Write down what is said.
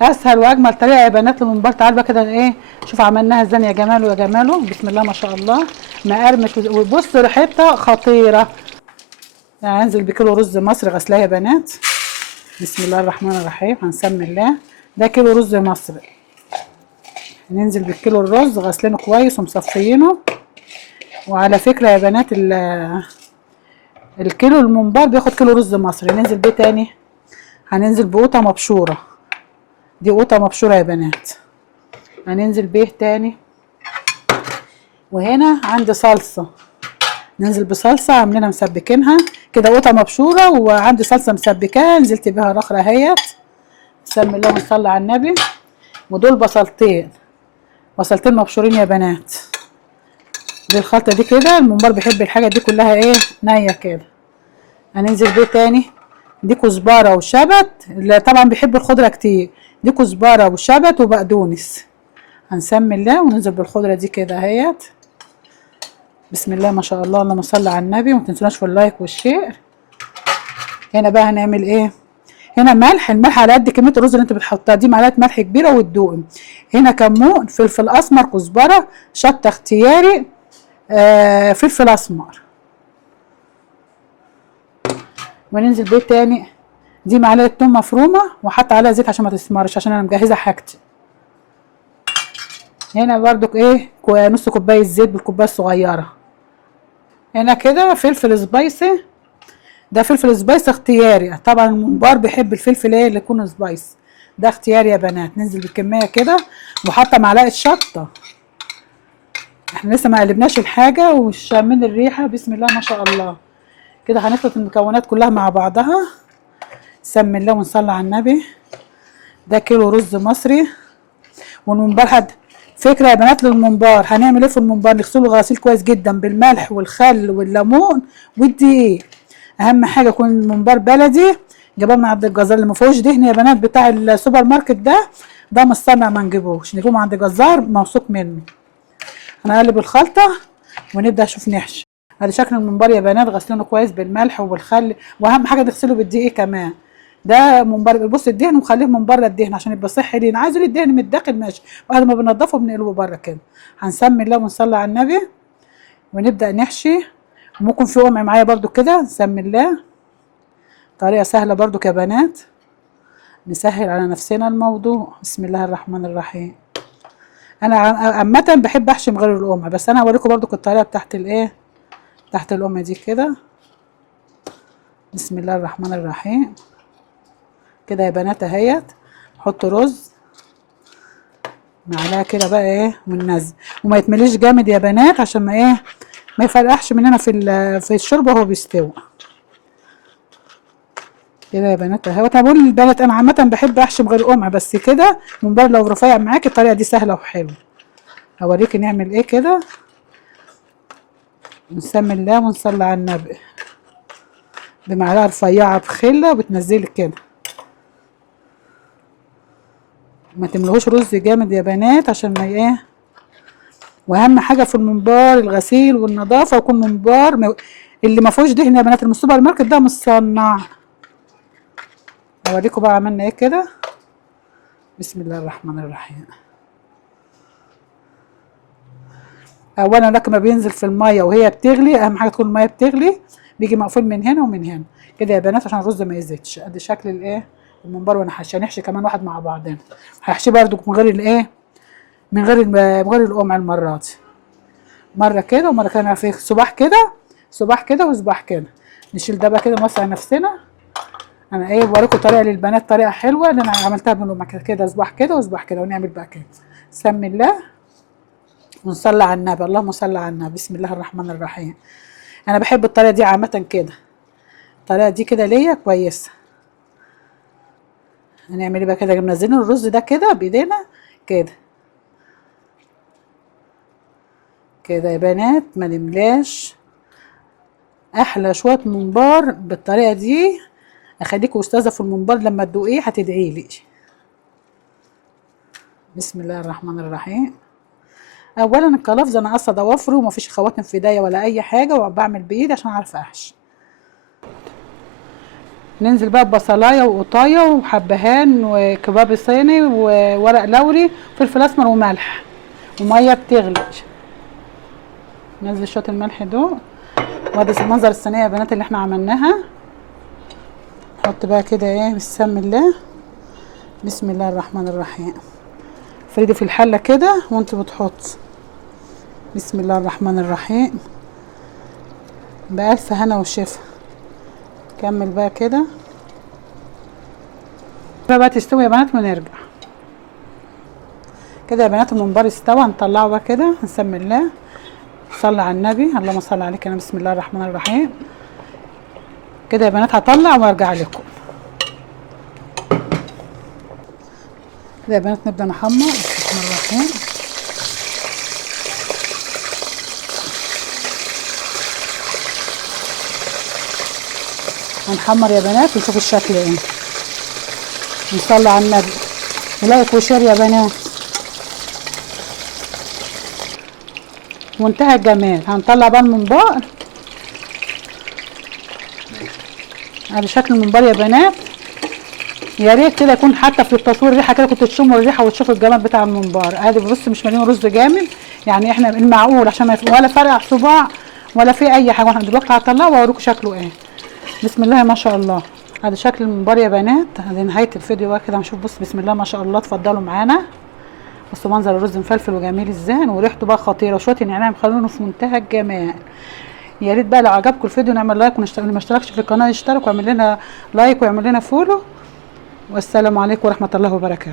اسهل واجمل طريقه يا بنات للممبار. تعالوا بقى كده ايه، شوف عملناها ازاي يا جماله يا جماله. بسم الله ما شاء الله، مقرمش وبص ريحتها خطيره. يعني هنزل بكيلو رز مصري غسلاه يا بنات. بسم الله الرحمن الرحيم، هنسمي الله. ده كيلو رز مصري. هننزل بالكيلو الرز غسلينه كويس ومصفيينه. وعلى فكره يا بنات الكيلو الممبار بياخد كيلو رز مصري. ننزل بيه تاني، هننزل بقوطه مبشوره. دي قوطه مبشوره يا بنات. هننزل بيه تاني. وهنا عندي صلصه، ننزل بصلصه عاملينها مسبكينها كده، قوطه مبشوره وعندي صلصه مسبكاها نزلت بيها رخره اهيت. بسم الله ونصلي على النبي. ودول بصلتين مبشورين يا بنات. دي الخلطه دي كده، الممبار بيحب الحاجه دي كلها ايه، نيه كده. هننزل بيه تاني. دي كزبره وشبت، اللي طبعا بيحب الخضره كتير. دي كزبره وشبت وبقدونس. هنسمي الله وننزل بالخضره دي كده اهيت. بسم الله ما شاء الله، اللهم صل على النبي. وما تنسوناش في اللايك والشير. هنا بقى هنعمل ايه؟ هنا ملح، الملح على قد كميه الرز اللي انت بتحطها. دي معلقه ملح كبيره وتدوقي. هنا كمون، فلفل اسمر، كزبره، شطه اختياري، فلفل اسمر. وننزل بيه تاني. دي معلقه توم مفرومه وحط عليها زيت عشان ما تسمرش، عشان انا مجهزه حاجتي. هنا برضك ايه، نص كوبايه زيت بالكوبايه الصغيره. هنا كده فلفل سبايسي. ده فلفل سبايس اختياري، طبعا الممبار بيحب الفلفل ايه اللي يكون سبايس. ده اختياري يا بنات. ننزل بالكميه كده وحاطه معلقه شطه. احنا لسه ما قلبناش الحاجه وشامين الريحه. بسم الله ما شاء الله. كده هنخلط المكونات كلها مع بعضها. سمي الله ونصلي على النبي. ده كيلو رز مصري. والممبار فكره يا بنات للممبار. هنعمل ايه في الممبار؟ نغسله غسيل كويس جدا بالملح والخل والليمون والدقيق. اهم حاجه يكون الممبار بلدي، جابوه من عند الجزار. اللي ما فيهوش دهن يا بنات بتاع السوبر ماركت ده مصنع، ما نجيبوش، نجيبه من عند جزار موثوق منه. هنقلب الخلطه ونبدا نشوف نحشي. ادي شكل الممبار يا بنات، غسلينه كويس بالملح والخل، واهم حاجه نغسله بالدقيق كمان. ده ممبار بص الدهن ومخليه من بره الدهن عشان يبقى صحي لينا. عايزين الدهن من الداخل ماشي، بعد ما بنضفه بنقلبه بره كده. هنسمي الله ونصلي على النبي ونبدا نحشي. ممكن في قمع معايا برضو كده. نسمي الله. طريقه سهله برضو يا بنات، نسهل على نفسنا الموضوع. بسم الله الرحمن الرحيم. انا عامه بحب احشي من غير القمع، بس انا هوريكم برضو الطريقه بتاعت الايه، تحت القمع دي كده. بسم الله الرحمن الرحيم. كده يا بنات اهيت. حط رز معلقه كده بقى ايه وننزل، وما يتمليش جامد يا بنات عشان ما ايه، ما يفرقعش مننا في الشوربه وهو بيستوي كده يا بنات اهي. انا بقول للبنات انا عامه بحب احشي من غير قمع، بس كده الممبار لو رفيع معاكي الطريقه دي سهله وحلوه. هوريكي نعمل ايه كده. نسمي الله ونصلي على النبي. بمعلقه رفيعه بخله وبتنزلي كده. ما تملهوش رز جامد يا بنات عشان ما ايه. واهم حاجه في الممبار الغسيل والنظافه، ويكون ممبار اللي ما فيهوش دهن يا بنات. اللي من السوبر ماركت ده مصنع. اوريكم بقى عملنا ايه كده. بسم الله الرحمن الرحيم. اولا لما بينزل في الميه وهي بتغلي، اهم حاجه تكون الميه بتغلي، بيجي مقفول من هنا ومن هنا كده يا بنات عشان الرز ما يزيدش. ادي شكل الايه الممبار. وانا هنحشي كمان واحد مع بعضنا. هحشي برده من غير الايه، من غير القمع المره دي. مره كده ومره كده. نعمل فيه صباح كده، صباح كده وصباح كده. نشيل ده بقى كده نوسع نفسنا. انا ايه بوريكم طريقه للبنات، طريقه حلوه اللي انا عملتها بالقمع كده صباح كده وصباح كده. ونعمل بقى كده. سمي الله ونصلي على النبي. اللهم صل على النبي. بسم الله الرحمن الرحيم. انا بحب الطريقه دي عامه كده. الطريقه دي كده ليا كويسه. هنعمل ايه بقى كده. منزلين الرز ده كده بايدينا كده كده يا بنات. ما نملاش. احلى شويه ممبار بالطريقه دي. اخليكوا استاذه في الممبار، لما تدوقيه هتدعي لي. بسم الله الرحمن الرحيم. اولا الكلافز انا قصه ضوافري ومفيش خواتم في ايديا ولا اي حاجه، وبعمل بايدي عشان اعرف احشي. ننزل بقى ببصلايه وقطايه وحبهان وكباب صيني وورق لوري وفلفل اسمر وملح وميه بتغلي. ننزل شويه الملح دول. وادي منظر الصينيه يا بنات اللي احنا عملناها. نحط بقى كده ايه بسم الله. بسم الله الرحمن الرحيم. فريدي في الحله كده وانت بتحط. بسم الله الرحمن الرحيم. بألف هنا وشفا. كمل بقى كده بقى تستوي يا بنات ونرجع. كده يا بنات الممبار استوى. نطلعه بقى كده. نسمي الله. صلي على النبي. اللهم صل عليك. انا بسم الله الرحمن الرحيم. كده يا بنات هطلع وارجع لكم. كده يا بنات نبدا نحمر. بسم الله الرحمن الرحيم. هنحمر يا بنات ونشوف الشكل ايه. نصلي على النبي. ولايك وشير يا بنات. وانتهى الجمال. هنطلع بقى الممبار. ادي شكل الممبار يا بنات. يا ريت كده يكون حتى في التصوير ريحه كده كنت تشموا الريحه وتشوفوا الجمال بتاع الممبار. ادي بص مش مالين رز جامد يعني احنا المعقول عشان ما ولا فرقع صباع ولا في اي حاجه. احنا دلوقتي هطلعه واوريكم شكله ايه. بسم الله ما شاء الله. ادي شكل الممبار يا بنات. ادي نهايه الفيديو بقى كده. هنشوف بص بسم الله ما شاء الله. اتفضلوا معانا. بصوا منظر الرز مفلفل وجميل ازاي وريحته بقى خطيره وشويه النعناع مخلينه في منتهى الجمال. يا ريت بقى لو عجبكم الفيديو نعمل لايك واللي ما اشتركش في القناه يشترك ويعمل لنا لايك ويعمل لنا فولو. والسلام عليكم ورحمه الله وبركاته.